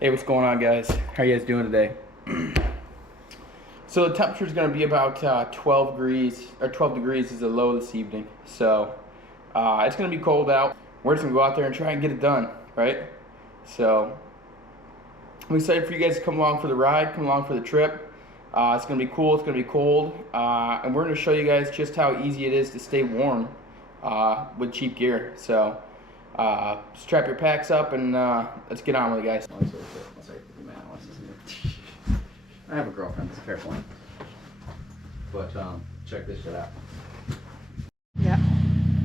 Hey, what's going on, guys? How you guys doing today? So the temperature is going to be about 12 degrees, or 12 degrees is the low this evening. So it's going to be cold out. We're just going to go out there and try and get it done, right? So I'm excited for you guys to come along for the ride, come along for the trip. It's going to be cool, it's going to be cold, and we're going to show you guys just how easy it is to stay warm with cheap gear. So strap your packs up and let's get on with it, guys. I have a girlfriend, that's a fair point. But check this shit out. Yeah.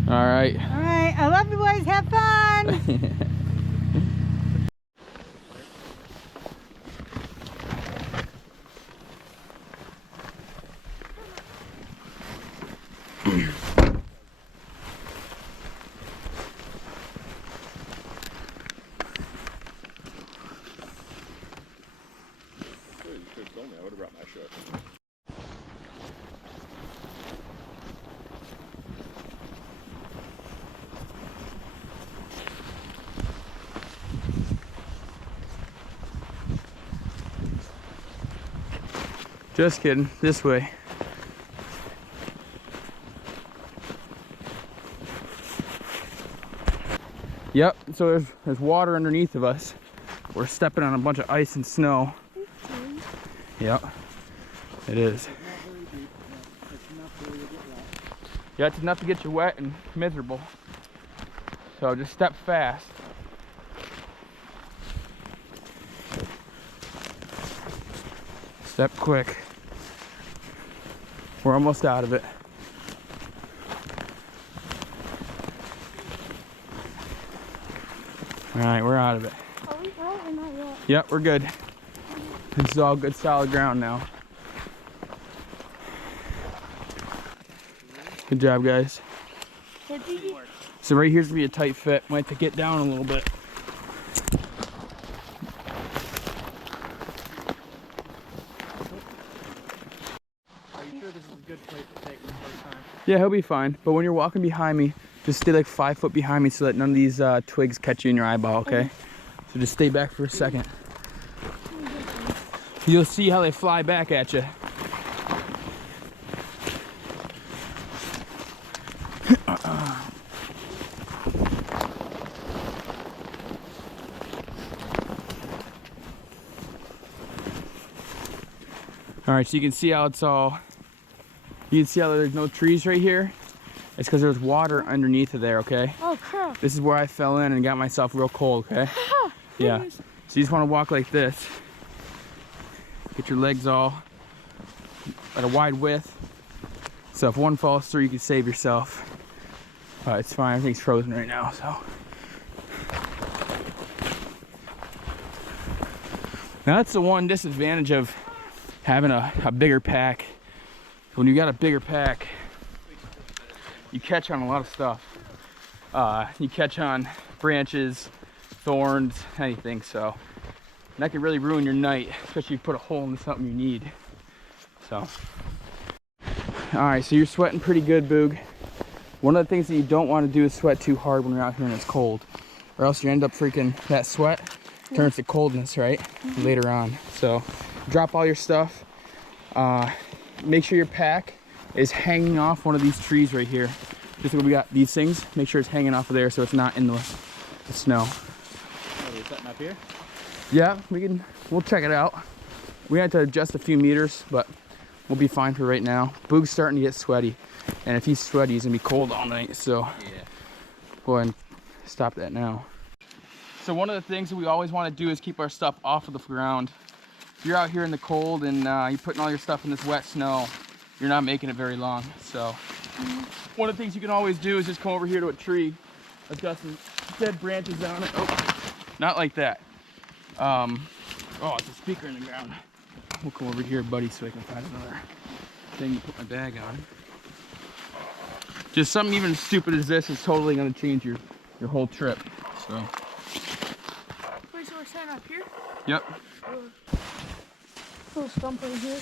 All right. All right. I love you boys. Have fun. I would have brought my shirt. Just kidding. This way. Yep. So there's water underneath of us. We're stepping on a bunch of ice and snow. Yep. It is. Yeah, it's enough to get you wet and miserable. So just step fast. Step quick. We're almost out of it. All right, we're out of it. Are we out or not yet? Yep, we're good. This is all good, solid ground now. Good job, guys. So right here's gonna be a tight fit. Might have to get down a little bit. Are you sure this is a good place to take the first time? Yeah, he'll be fine. But when you're walking behind me, just stay like 5 foot behind me so that none of these twigs catch you in your eyeball, okay? So just stay back for a second. You'll see how they fly back at you. All right, so you can see how it's all, you can see how there's no trees right here. It's because there's water underneath of there, okay? Oh, crap. This is where I fell in and got myself real cold, okay? Yeah. So you just want to walk like this. Get your legs all at a wide width. So if one falls through, you can save yourself. It's fine, everything's frozen right now, so. Now that's the one disadvantage of having a bigger pack. When you got a bigger pack, you catch on a lot of stuff. You catch on branches, thorns, anything, so. And that can really ruin your night, especially if you put a hole into something you need. So. All right, so you're sweating pretty good, Boog. One of the things that you don't want to do is sweat too hard when you're out here and it's cold. Or else you end up freaking, that sweat turns to coldness, right? Later on. So drop all your stuff. Make sure your pack is hanging off one of these trees right here. Just like we got these things, make sure it's hanging off of there so it's not in the snow. Are we setting up here? Yeah, we'll check it out. We had to adjust a few meters, but we'll be fine for right now. Boog's starting to get sweaty, and if he's sweaty, he's gonna be cold all night, so yeah. Go ahead and stop that now. So one of the things that we always want to do is keep our stuff off of the ground. If you're out here in the cold and you're putting all your stuff in this wet snow, you're not making it very long. So one of the things you can always do is just come over here to a tree that's got some dead branches on it. Oh, not like that. Oh, it's a speaker in the ground. We'll come over here, buddy, so I can find another thing to put my bag on. Just something even as stupid as this is totally going to change your whole trip. So. Wait, so we're standing up here? Yep. Little stump right here.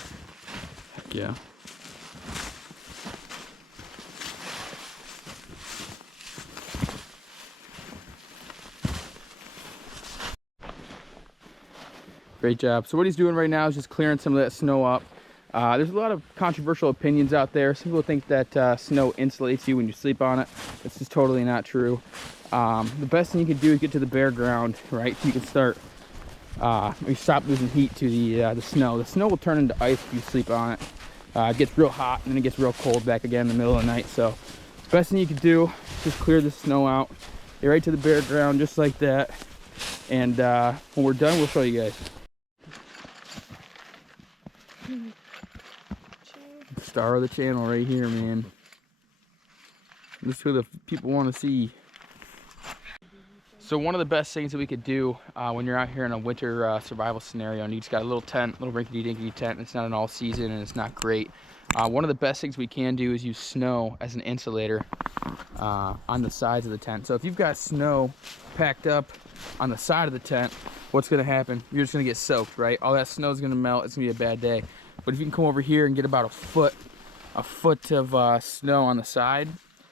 Yeah. Great job. So what he's doing right now is just clearing some of that snow up. There's a lot of controversial opinions out there. Some people think that snow insulates you when you sleep on it. This is totally not true. The best thing you can do is get to the bare ground, right? So you can start, you stop losing heat to the snow. The snow will turn into ice if you sleep on it. It gets real hot and then it gets real cold back again in the middle of the night. So best thing you can do is just clear the snow out. Get right to the bare ground just like that. And when we're done, we'll show you guys. Star of the channel right here, man. This is who the people want to see. So one of the best things that we could do when you're out here in a winter survival scenario and you just got a little tent, little rinky-dinky tent, and it's not an all season and it's not great. One of the best things we can do is use snow as an insulator on the sides of the tent. So if you've got snow packed up on the side of the tent, what's gonna happen? You're just gonna get soaked, right? All that snow is gonna melt, it's gonna be a bad day. But if you can come over here and get about a foot of snow on the side,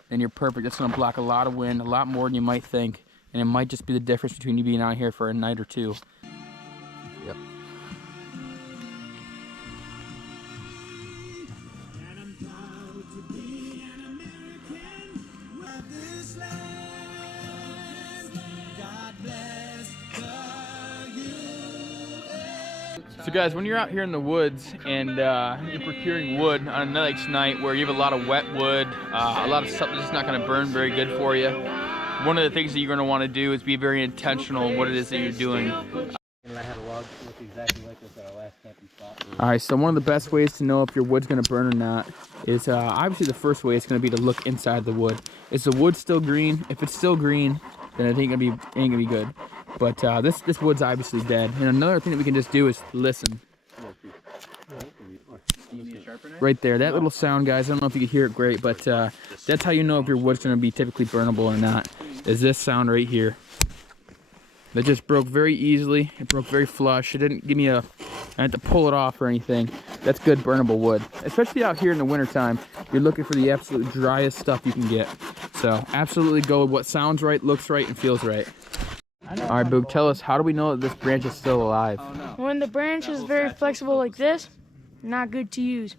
then you're perfect. It's gonna block a lot of wind, a lot more than you might think. And it might just be the difference between you being out here for a night or two. Yep. So guys, when you're out here in the woods and you're procuring wood on a nice night where you have a lot of wet wood, a lot of stuff that's just not gonna burn very good for you, one of the things that you're going to want to do is be very intentional in what it is that you're doing. Alright, so one of the best ways to know if your wood's going to burn or not is obviously the first way is going to be to look inside the wood. Is the wood still green? If it's still green, then it ain't gonna be good. But this wood's obviously dead. And another thing that we can just do is listen. Right there, that little sound, guys, I don't know if you can hear it great, but that's how you know if your wood's going to be typically burnable or not, is this sound right here. That just broke very easily. It broke very flush. It didn't give me I had to pull it off or anything. That's good burnable wood. Especially out here in the wintertime, you're looking for the absolute driest stuff you can get. So absolutely go with what sounds right, looks right, and feels right. All right, Boog, tell us, how do we know that this branch is still alive? When the branch is very flexible like this, not good to use.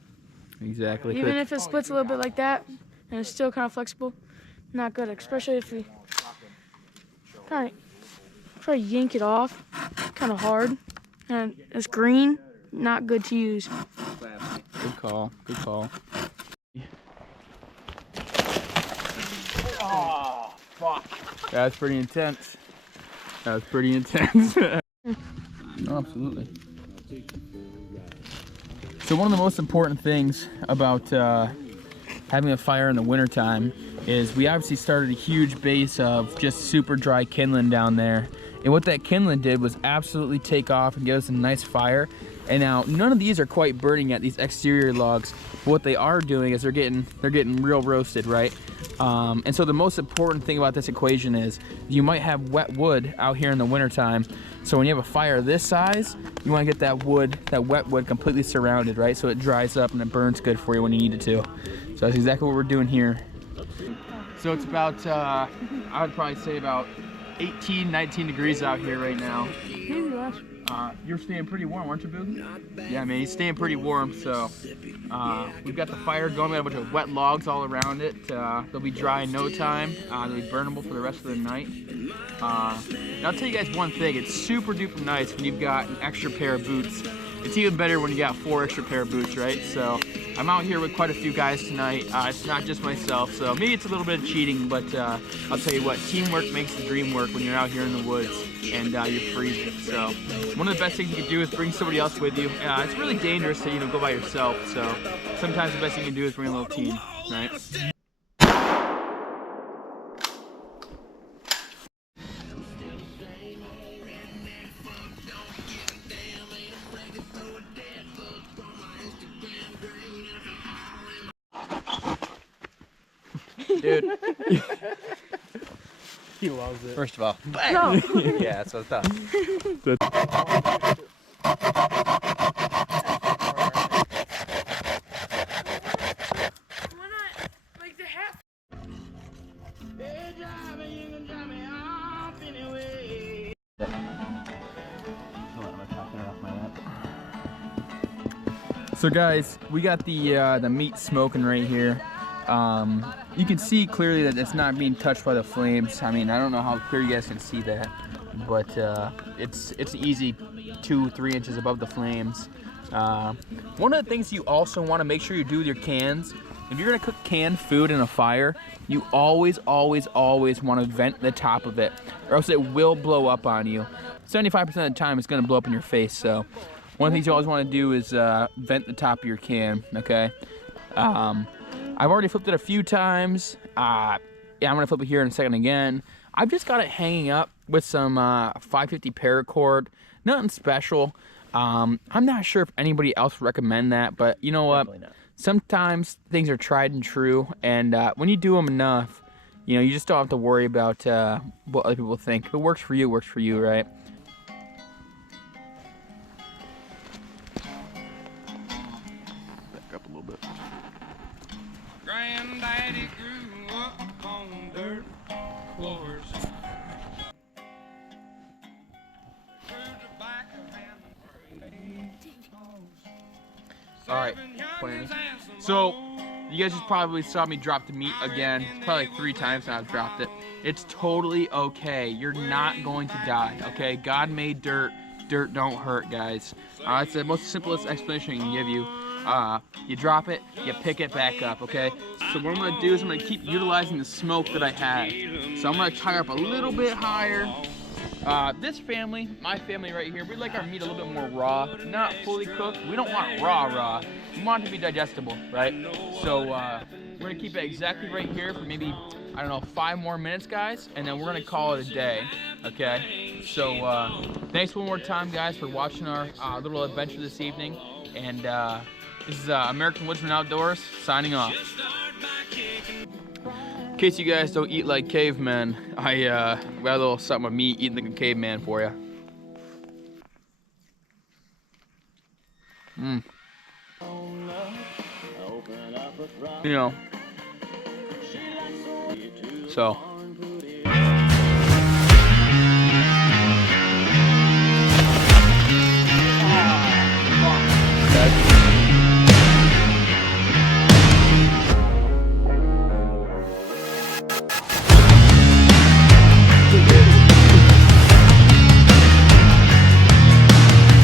Exactly. Even if it splits a little bit like that, and it's still kind of flexible, not good. Especially if we kind of try to yank it off, kind of hard, and it's green, not good to use. Good call. Good call. Oh, fuck. That's pretty intense. That was pretty intense. Oh, absolutely. So one of the most important things about having a fire in the wintertime is we obviously started a huge base of just super dry kindling down there. And what that kindling did was absolutely take off and give us a nice fire. And now none of these are quite burning yet, these exterior logs. But what they are doing is they're getting real roasted, right? And so the most important thing about this equation is you might have wet wood out here in the wintertime. So when you have a fire this size, you want to get that wood, that wet wood, completely surrounded, right? So it dries up and it burns good for you when you need it to. So that's exactly what we're doing here. So it's about, I would probably say about 18, 19 degrees out here right now. Maybe less. You're staying pretty warm, aren't you, Boog? Yeah, man, he's staying pretty warm. So we've got the fire going. We have a bunch of wet logs all around it. They'll be dry in no time. They'll be burnable for the rest of the night. And I'll tell you guys one thing. It's super duper nice when you've got an extra pair of boots. It's even better when you got 4 extra pair of boots, right? So I'm out here with quite a few guys tonight. It's not just myself, so maybe it's a little bit of cheating, but I'll tell you what, teamwork makes the dream work when you're out here in the woods and you're freezing. So one of the best things you can do is bring somebody else with you. It's really dangerous to go by yourself, so sometimes the best thing you can do is bring a little team, right? Dude. He loves it. First of all, No. yeah, that's what I thought. Why not? Like the half. Hold on, I'm gonna top it off my So guys, we got the meat smoking right here. You can see clearly that it's not being touched by the flames. I mean, I don't know how clear you guys can see that, but it's easy 2-3 inches above the flames. One of the things you also want to make sure you do with your cans, if you're gonna cook canned food in a fire, you always want to vent the top of it, or else it will blow up on you. 75% of the time, it's gonna blow up in your face. So, one of the things you always want to do is vent the top of your can. Okay. I've already flipped it a few times. Yeah, I'm gonna flip it here in a second again. I've just got it hanging up with some 550 paracord. Nothing special. I'm not sure if anybody else would recommend that, but you know what? Sometimes things are tried and true, and when you do them enough, you know, you just don't have to worry about what other people think. If it works for you, it works for you, right? Back up a little bit. Granddaddy grew up on dirt floors. Alright, so you guys just probably saw me drop the meat again. Probably like 3 times now I've dropped it. It's totally okay. You're not going to die, okay? God made dirt. Dirt don't hurt, guys. It's the most simplest explanation I can give you. You drop it, you pick it back up, okay? So what I'm gonna do is I'm gonna keep utilizing the smoke that I have. So I'm gonna tire up a little bit higher. This family, my family right here, we like our meat a little bit more raw, not fully cooked. We don't want it raw. We want it to be digestible, right? So we're gonna keep it exactly right here for maybe, I don't know, 5 more minutes, guys, and then we're gonna call it a day, okay? So thanks one more time, guys, for watching our little adventure this evening, and this is American Woodsman Outdoors signing off. In case you guys don't eat like cavemen, I got a little something of me eating like a caveman for you. You know. So.